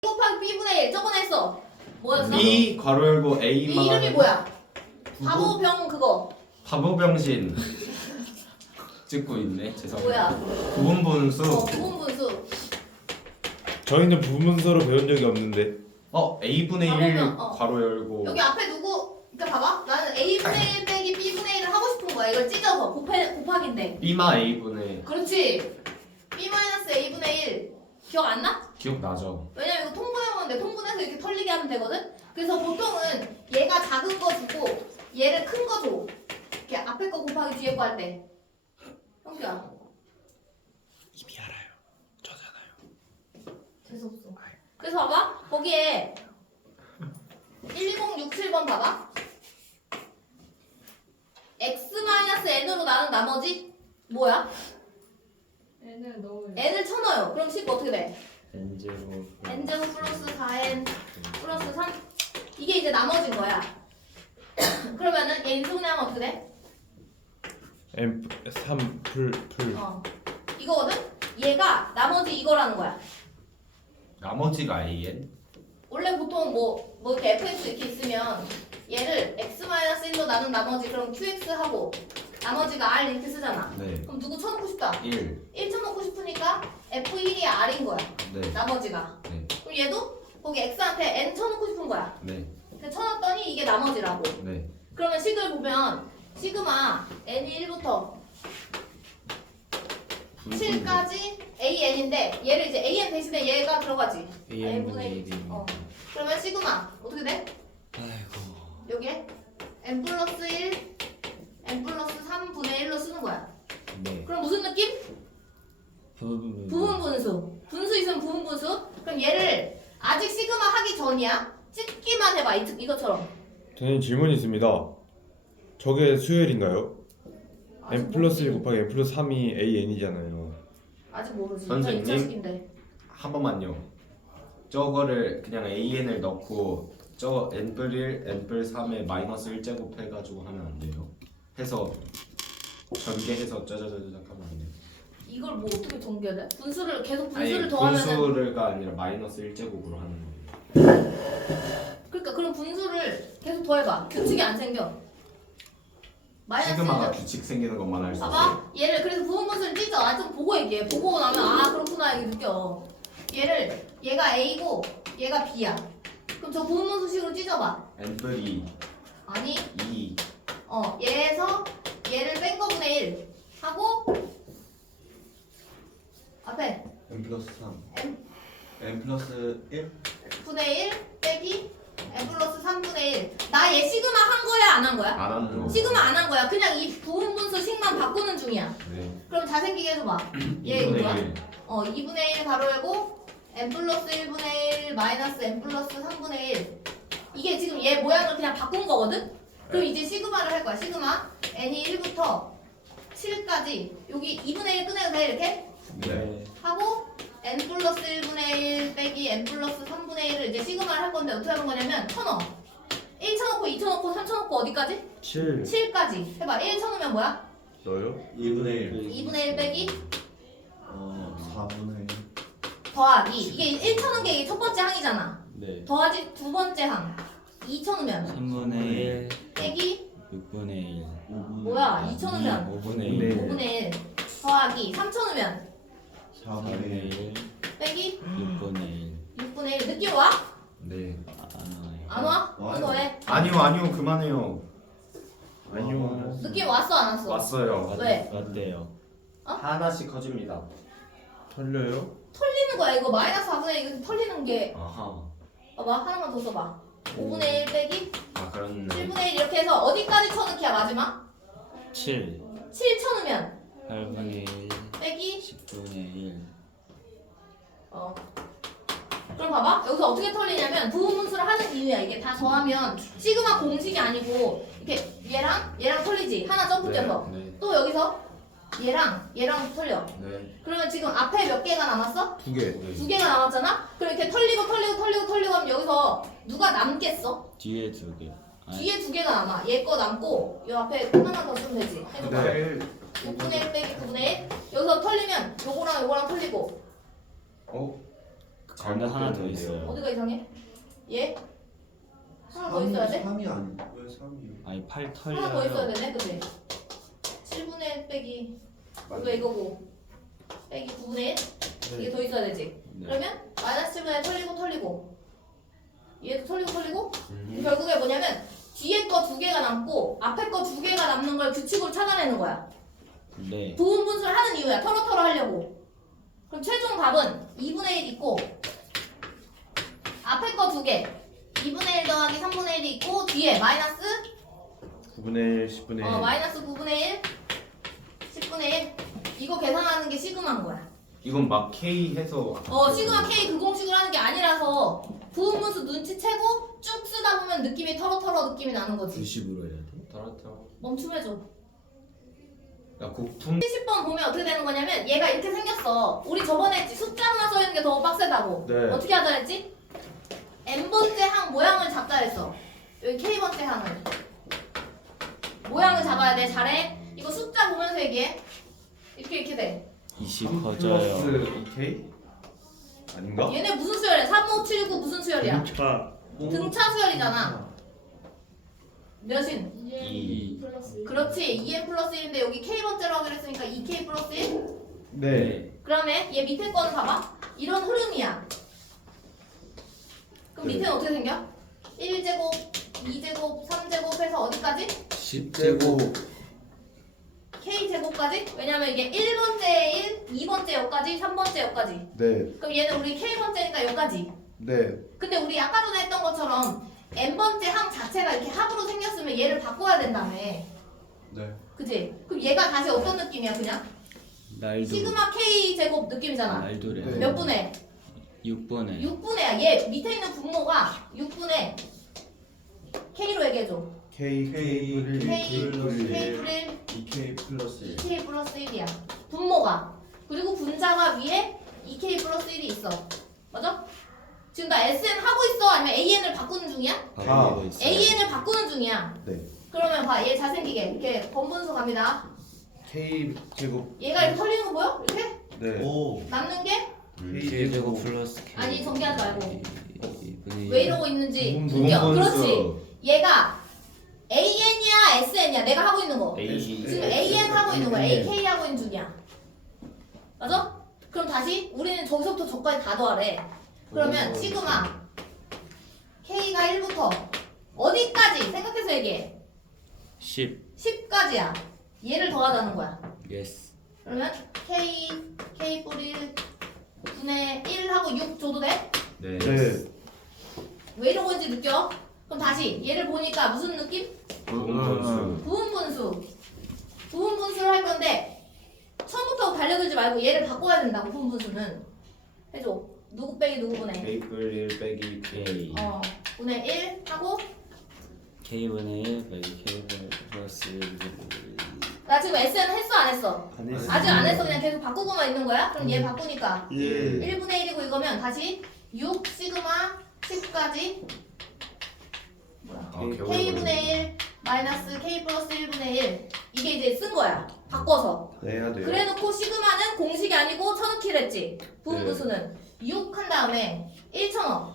곱하기 b분의 1 저번에 했어. 뭐였어? B 괄호 열고 이 A 이름이 뭐야? 바보병 그거 바보병신 찍고 있네. 죄송합니다. 뭐야? 부분분수. 부분분수. 저희는 부분서로 배운 적이 없는데. A분의 1 바보병, 괄호 열고. 여기 앞에 누구? 그러니까 봐봐. 나는 a분의 1 빼기 b분의 1을 하고 싶은 거야. 이걸 찢어서 곱하기인데. B마 A분의. 그렇지. b-a분의 1 기억 안 나? 기억나죠? 왜냐면 이거 통분해보는데 통분해서 이렇게 털리게 하면 되거든? 그래서 보통은 얘가 작은 거 주고 얘를 큰 거 줘. 이렇게 앞에 거 곱하기 뒤에 거 할 때. 형규야. 이미 알아요. 저잖아요. 재수없어. 그래서 봐봐. 거기에 12067번 봐봐. x-n으로 나눈 나머지 뭐야? n을 넣어요. n을 쳐넣어요. 그럼 식 어떻게 돼? N제곱. n제곱 플러스 4n 플러스 3 이게 이제 나머진 거야. 그러면은 얘 인수분해하면 어떻게 돼? M 3 풀. 이거거든? 얘가 나머지 이거라는 거야. 나머지가 AN? 원래 보통 뭐 이렇게 fx 이렇게 있으면 얘를 x-1로 나눈 나머지 그럼 qx 하고 나머지가 r 이렇게 쓰잖아. 네. 그럼 누구 쳐놓고 싶다? 1. 1 쳐놓고 싶으니까 f1이 r인 거야. 네. 나머지가. 네. 그럼 얘도 거기 x한테 n 쳐놓고 싶은 거야. 네. 근데 쳐놨더니 이게 나머지라고. 네. 그러면 식을 보면 시그마 n이 1부터 7까지 an인데 얘를 이제 an 대신에 얘가 들어가지. n분의 1. 그러면 시그마 어떻게 돼? 아이고. 여기에 n 플러스 1, n 플러스 3분의 1로 쓰는 거야. 네. 그럼 무슨 느낌? 부분분수. 분수 있으면 부분분수. 그럼 얘를 아직 시그마 하기 전이야. 찍기만 해봐. 이것처럼. 저는 질문이 있습니다. 저게 수열인가요? 아직 M 플러스 1 모르지. 곱하기 M 플러스 3이 AN이잖아요. 아직 모르지. 선생님. 2차식인데. 한 번만요. 저거를 그냥 AN을 넣고 저 N+1, N+3에 마이너스 1제곱 해가지고 하면 안 돼요? 해서 전개해서 짜자자자작 하면 안 돼요? 이걸 뭐 어떻게 전개해? 분수를 계속 아니 분수를 더하면은 분수가 아니라 마이너스 1제곱으로 하는 거예요. 그러니까 그럼 분수를 계속 더해봐. 규칙이 안 생겨. 시그마가 마이너스는 규칙 생기는 것만 할 수 있어요. 봐봐. 얘를 그래서 부분분수를 찢어. 좀 보고 얘기해. 보고 나면 아 그렇구나 이게 느껴. 얘가 A고 얘가 B야. 그럼 저 부분분수식으로 찢어봐. N+2, 아니 2, 얘에서 얘를 뺀 거분의 1 하고 앞에 n 플러스 3 M n 플러스 1 분의 1 빼기 n 플러스 3분의 1. 나 얘 시그마 한 거야 안 한 거야? 안 하는 거. 시그마 안 한 거야. 그냥 이 부분분수식만 바꾸는 중이야. 네. 그럼 잘생기게 해줘봐. 얘 2분의 뭐야? 1. 2분의 1 가로 열고 n 플러스 1분의 1 마이너스 n 플러스 3분의 1 이게 지금 얘 모양을 그냥 바꾼 거거든? 그럼 이제 시그마를 할 거야. 시그마 n이 1부터 7까지 여기 2분의 1 꺼내도 돼 이렇게? 네. 하고 n 플러스 1분의 1 빼기 n 플러스 3분의 1을 이제 시그마를 할 건데 어떻게 하는 거냐면 쳐넣어. 1 쳐넣고 2 쳐넣고 3 쳐넣고 어디까지? 7. 7까지 해봐. 1 쳐넣으면 뭐야? 넣어요? 2분의 1 2분의 1 빼기 4분의 1 더하기 이게 1 쳐넣은 게 첫 번째 항이잖아. 네. 더하기 두 번째 항 2 쳐넣으면 3분의 1, 빼기 6분의 1, 뭐야 2 쳐넣으면 5분의 네. 1, 5분의 1 더하기 3 쳐넣으면 4분의 4분의 1 1, 빼기 6분의 1. 6분의 1 느낌 와? 네. 안 와? 와요. 또 더해. 아니요 그만해요. 아니요. 느낌 왔어 안 왔어? 왔어요. 왜? 어때요? 하나씩 커집니다. 털려요? 털리는 거야 이거 마이너스 4분의 1 이거 털리는 게 아하. 봐봐 하나만 더 써봐 5분의 1 빼기 그렇네. 7분의 1 이렇게 해서 어디까지 쳐넣기야 마지막? 7, 7 쳐넣으면 8분의 1, 빼기 10분의 1. 그럼 봐봐 여기서 어떻게 털리냐면 부분분수를 하는 이유야 이게 다 더하면 시그마 공식이 아니고 이렇게 얘랑 털리지 하나 점프 뛰어서 네. 또 여기서 얘랑 털려 네. 그러면 지금 앞에 몇 개가 남았어? 2개. 두 개가 남았잖아? 그럼 이렇게 털리고 하면 여기서 누가 남겠어? 뒤에 2개. 뒤에 두 개가 남아 얘 거 남고 요 앞에 하나만 더 쓰면 되지 해줘봐 네. 6분의 1 빼기 9분의 1 여기서 털리면 요거랑 털리고 가운데 하나 더 있어요. 어디가 이상해? 얘? 하나 더 있어야 돼? 3이 아니 왜 3이요? 아니 8 하나 더 있어야 털려요. 되네, 그치? 7분의 1 빼기 이거 이거고 빼기 9분의 1? 이게 더 있어야 되지? 네. 그러면 마이너스 7분의 1 털리고 얘도 털리고 음. 결국에 뭐냐면 뒤에 거 2개가 남고 앞에 거 2개가 남는 걸 규칙으로 찾아내는 거야. 네. 부분 분수를 하는 이유야. 털어털어 하려고. 그럼 최종 답은 2분의 1 있고 앞에 거 2개 2분의 1 더하기 3분의 1이 있고 뒤에 마이너스 9분의 1, 10분의 1. 마이너스 9분의 1 10분의 1 이거 계산하는 게 시그마인 거야. 이건 막 K 해서 시그마 K 그 공식으로 하는 게 아니라서 부분 분수 눈치채고 쭉 쓰다 보면 느낌이 털어털어 느낌이 나는 거지. 90으로 해야 돼. 따라따라. 멈춤해줘. 야 고품 70번 보면 어떻게 되는 거냐면 얘가 이렇게 생겼어. 우리 저번에 했지. 숫자 하나 써있는 게 더 빡세다고. 네. 어떻게 하자 했지? n번째 항 모양을 잡자 했어. 여기 k번째 항을 모양을 잡아야 돼. 잘해. 이거 숫자 보면서 얘기해. 이렇게 돼. 20 커져요. 플러스 2K? 아닌가? 얘네 무슨 수열이야? 3, 5, 7, 9 무슨 수열이야? 등차. 등차 수열이잖아. 몇인? 2. 플러스 그렇지. 2n 플러스 1인데 여기 k번째로 하기로 했으니까 2k 플러스 1? 네. 그러면 얘 밑에 거는 봐봐. 이런 흐름이야. 그럼 네. 밑에는 어떻게 생겨? 1제곱, 2제곱, 3제곱 해서 어디까지? 10제곱. k제곱까지? 왜냐면 이게 1번째 1, 2번째 여기까지, 3번째 여기까지. 네. 그럼 얘는 우리 k번째니까 여기까지. 네. 근데 우리 아까 전에 했던 것처럼 n번째 항 자체가 이렇게 합으로 생겼으면 얘를 바꿔야 된다며. 네. 그치? 그럼 얘가 다시 어떤 느낌이야 그냥? 날도. 시그마 k제곱 느낌이잖아. 날도래. 네. 몇 분의? 6분의 6분의야. 얘 밑에 있는 분모가 6분의 k로 얘기해줘. K, K를 K, 플러스 K 플 2K 플러스 1 2K 플러스 1이야. 분모가. 그리고 분자가 위에 2K 플러스 1이 있어. 맞아? 지금 나 SN 하고 있어? 아니면 AN을 바꾸는 중이야? 바꾸고 있어요. AN을 바꾸는 중이야. 네. 그러면 봐. 얘 잘생기게. 이렇게 번분수 갑니다. K 제곱. 얘가 이렇게 털리는 거 보여? 이렇게? 네. 오 남는 게? K 제곱 플러스 K. 아니, 정리하지 말고. 2분의 왜 이러고 있는지 부분 느껴. 분수. 그렇지. 얘가 AN이야 SN이야? 내가 하고 있는 거. A 지금 AN 하고 있는 거야. 네. AK 하고 있는 중이야. 맞아? 그럼 다시 우리는 저기서부터 저까지 다 더하래. 그러면 시그마 K가 1부터 어디까지 생각해서 얘기해. 10. 10까지야. 얘를 더하자는 거야. 예스. 그러면 K 뿌리 분의 1 하고 6 줘도 돼? 네. 네. 왜 이러고 있는지 느껴? 그럼 다시 얘를 보니까 무슨 느낌? 부분 부분 분수를 할 건데 처음부터 달려들지 말고 얘를 바꿔야 된다고. 부분 분수는 해줘. 누구 빼기 누구 분해? K 플 1 빼기 K. 분의 1 하고 K분의 1 빼기 K 플러스 1. 나 지금 SN 했어 안 했어? 안 했어. 아직 안 했어. 그냥 계속 바꾸고만 있는 거야? 그럼 얘 바꾸니까 예. 1분의 1이고 이거면 다시 6 시그마 10까지 아, K분의 1 마이너스 K 플러스 1분의 1 이게 이제 쓴 거야. 바꿔서. 내야 돼요. 그래놓고 시그마는 공식이 아니고 쳐넣기를 했지. 부분 네. 분수는 6 한 다음에 1 쳐넣어.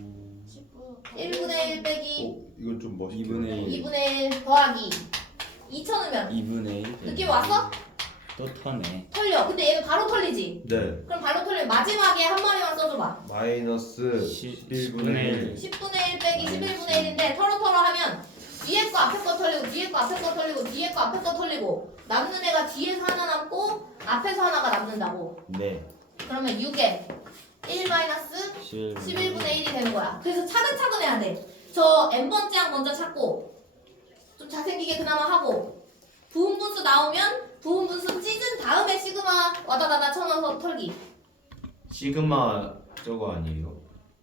1분의 1 빼기 오, 이건 좀 멋있게. 2분의 1. 2분의 1 더하기 2 쳐넣으면 2분의 1. 느낌 왔어? 또 터네. 털려. 근데 얘는 바로 털리지. 네. 그럼 바로 털리면 마지막에 한 마리만 써줘봐. 마이너스 11분의 1. 10분의 1 빼기 11분의 1인데 털어털어 하면 뒤에 거 앞에 거 털리고 뒤에 거 앞에 거 털리고 뒤에 거 앞에 거 털리고 남는 애가 뒤에서 하나 남고 앞에서 하나가 남는다고. 네. 그러면 6에 1 마이너스 11분의 1이 되는 거야. 그래서 차근차근 해야 돼. 저 n번째 항 먼저 찾고 좀 잘생기게 그나마 하고 부분분수 나오면 부분분수 찢은 다음에 시그마 와다다다 쳐넣어서 털기. 시그마 저거 아니에요?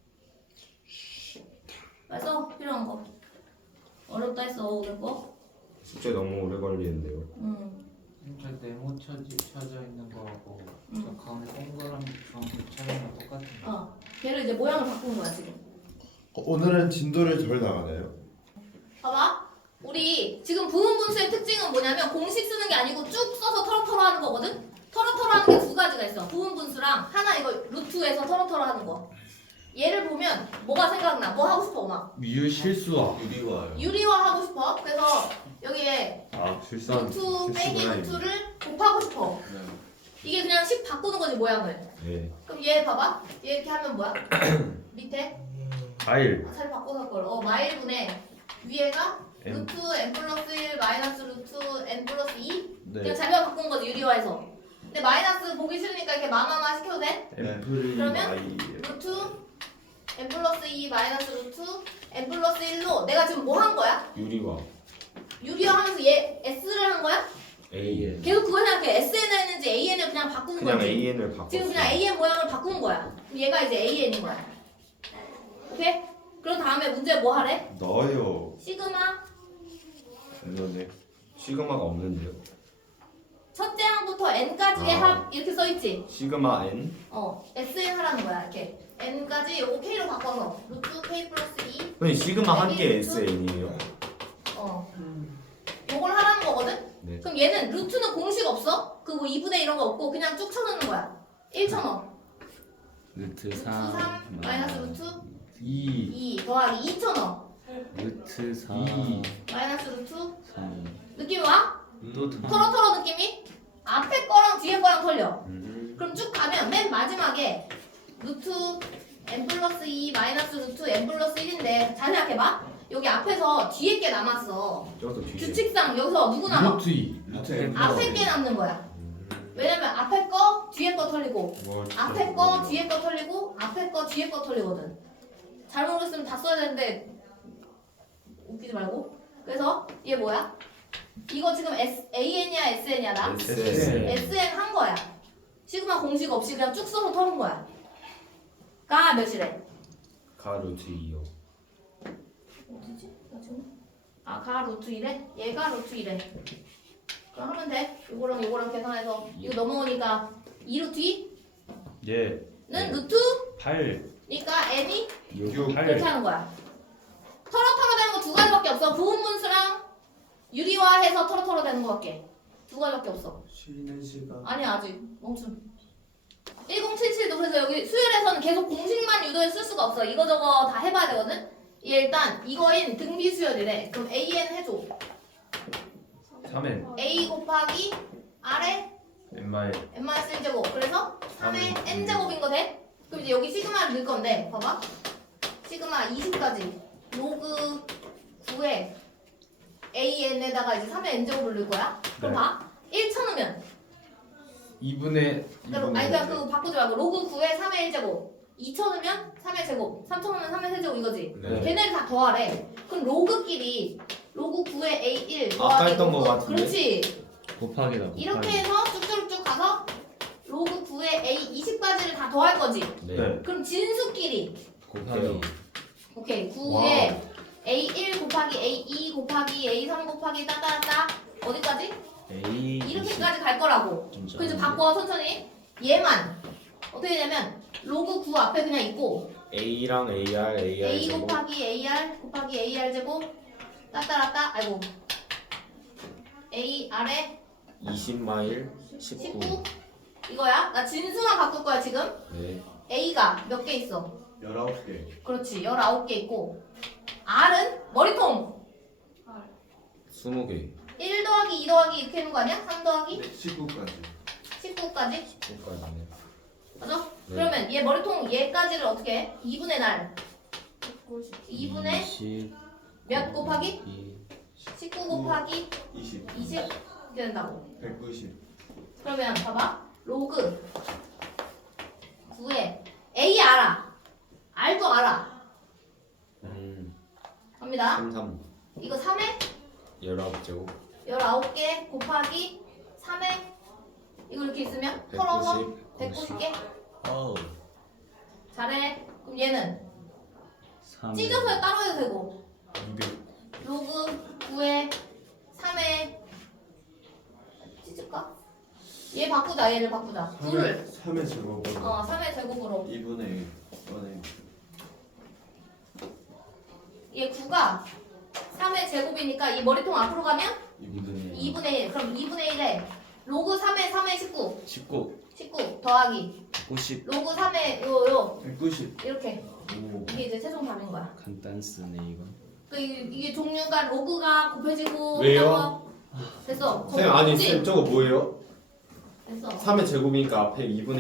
그래서 필요한 거. 어렵다 했어 오늘 거. 숙제 너무 오래 걸리는데요. 저 네모 쳐져 있는 거하고 저 응. 가운데 동그라미 가운데 쳐있는 거 똑같은 거. 걔를 이제 모양을 바꾸는 거야 지금. 오늘은 진도를 덜 나가나요? 봐봐. 우리 지금 부분분수의 특징은 뭐냐면 공식 쓰는 게 아니고 쭉 써서 털어털어 하는 거거든? 털어털어 하는 게 두 가지가 있어. 부분분수랑 하나 이거 루트에서 털어털어 하는 거. 얘를 보면 뭐가 생각나? 뭐 하고 싶어 엄마? 유 실수와. 유리와요. 유리화 하고 싶어. 그래서 여기에 아 실수한. 루트 빼기 실수구나, 루트를 곱하고 싶어. 네. 이게 그냥 식 바꾸는 거지 모양을. 네. 그럼 얘 봐봐. 얘 이렇게 하면 뭐야? 밑에 아일. 살 바꿔서 할 걸. 마일분의 위에가 M. 루트 n 플러스 1 마이너스 루트 n 플러스 2. 네. 그냥 자료가 바꾼 거지 유리화에서. 근데 마이너스 보기 싫으니까 이렇게 마마마 시켜도 돼? 앰플 그러면? 아이. 루트 n 플러스 2 마이너스 루트 n 플러스 1로 내가 지금 뭐 한 거야? 유리와 유리화 하면서 얘 s를 한 거야? AN. 계속 그거 생각해. SN을 했는지 AN을 그냥 바꾸는 그냥 거지. AN을 바꿨어. 지금 그냥 AN 모양을 바꾼 거야. 그럼 얘가 이제 AN인 거야. 오케이? 그럼 다음에 문제 뭐 하래? 넣어요. 시그마 이거네. 시그마가 없는데요. 첫째 항부터 n까지의 아. 합 이렇게 써있지? 시그마 N. SN 하라는 거야. 이렇게 n까지 요거 K로 바꿔서 루트 K 플러스 2 근데 시그마 한 개 루트? SN이에요. 요걸 하라는 거거든? 네. 그럼 얘는 루트는 공식 없어? 그 뭐 2분의 이런 거 없고 그냥 쭉 쳐넣는 거야. 1 쳐넣어. 루트 루트 3 3 마이너스 루트 2. 2 더하기 2 쳐넣어. 루트 4 이. 마이너스 루트 3 느낌이 와? 또 털어 느낌이? 앞에 거랑 뒤에 거랑 털려. 음. 그럼 쭉 가면 맨 마지막에 루트 n 플러스 2 마이너스 루트 n 플러스 1인데 잘 생각해봐. 여기 앞에서 뒤에 게 남았어. 저도 뒤에. 규칙상 여기서 누구 남아? 루트 2. 루트 M. 앞에 게 남는 거야. 왜냐면 앞에 거 뒤에 거 털리고 앞에 거 뒤에 거 털리고 앞에 거 뒤에 거 털리거든. 잘 모르겠으면 다 써야 되는데 웃기지 말고. 그래서 얘 뭐야? 이거 지금 AN이야 SN이야 나? SN. SN 한 거야. 시그마 공식 없이 그냥 쭉 써서 털은 거야. 가 몇이래? 가 루트 2요. 어디지? 나 지금 가 루트 1에? 얘가 루트 1에. 그럼 하면 돼. 요거랑 계산해서 이거 넘어오니까 2 루트 2는 예. 루트 8. 그러니까 n이 6. 8. 그렇게 하는 거야. 털어 되는 거 두 가지밖에 없어. 부분분수랑 유리화해서 털어 되는 거밖에. 두 가지밖에 없어. 쉬는 시간. 아니 아직 멈춤. 1077도 그래서 여기 수열에서는 계속 공식만 유도해 쓸 수가 없어. 이거저거 다 해봐야 되거든. 얘 일단 이거인 등비 수열이래. 그럼 AN 해줘. 3엔. A 곱하기 R에 엠마에. n-1제곱. 그래서 3의 n제곱인 거 돼? 그럼 이제 여기 시그마를 넣을 건데 봐봐. 시그마 20까지 로그 9에 AN에다가 이제 3의 n제곱을 넣을 거야. 그럼 네. 봐. 1 쳐넣으면 2분의 아니 그냥 그거 바꾸지 말고 로그 9에 3의 1제곱 2 쳐넣으면 3의 제곱 3 쳐넣으면 3의 세제곱 이거지. 네. 걔네를 다 더하래. 그럼 로그끼리 로그 9에 A1 아까 더하기 했던 거 로그- 같은데? 그렇지. 곱하기다 이렇게 해서 쭉쭉쭉 가서 로그 9에 A 20까지를 다 더할 거지. 네. 네. 그럼 진수끼리 곱하기 오케이 9에 A1 곱하기 A2 곱하기 A3 곱하기 따따따 어디까지? A 이렇게까지 갈 거라고. 진짜 그래서 바꿔 천천히. 얘만 어떻게 되냐면 로그 9 앞에 그냥 있고 A랑 AR, AR A 제곱. 곱하기 AR 곱하기 AR 제곱 따따라따 아이고 AR에 20마일 19. 19 이거야. 나 진수만 바꿀 거야 지금. 네. A가 몇 개 있어? 19개. 그렇지 19개 있고 R은 머리통 20개. 1 더하기 2 더하기 이렇게 하는 거 아니야? 3 더하기 19까지. 19까지 19까지네. 맞아? 네. 그러면 얘 머리통 얘까지를 어떻게 해? 2분의 날 2분의 20 몇 곱하기? 2 19 곱하기 20. 20 이렇게 된다고. 190. 그러면 봐봐 로그 9에 A 알아 R도 알아 갑니다. 33. 이거 3에 19제곱. 19개 곱하기 3에 이거 이렇게 있으면 털어서 190개 어우 잘해. 그럼 얘는 3 찢어서 따로 해도 되고 200. 로그 9에 3에 찢을까? 얘 바꾸자. 얘를 바꾸자. 9를 3의 제곱은 3의 제곱으로 2분의 1. 얘 9가 3의 제곱이니까 이 머리통 앞으로 가면 2분의 2분의 1 그럼 2분의 1에 로그 3에 3에 19 19 19 더하기 90 로그 3에 요 190. 이렇게 오. 이게 이제 최종 답인 거야. 간단쓰네 이거. 그 이게 종류가 로그가 곱해지고 왜요? 그다음에 됐어. 쌤 아니 그치? 쌤 저거 뭐예요? 됐어. 3의 제곱이니까 앞에 2분의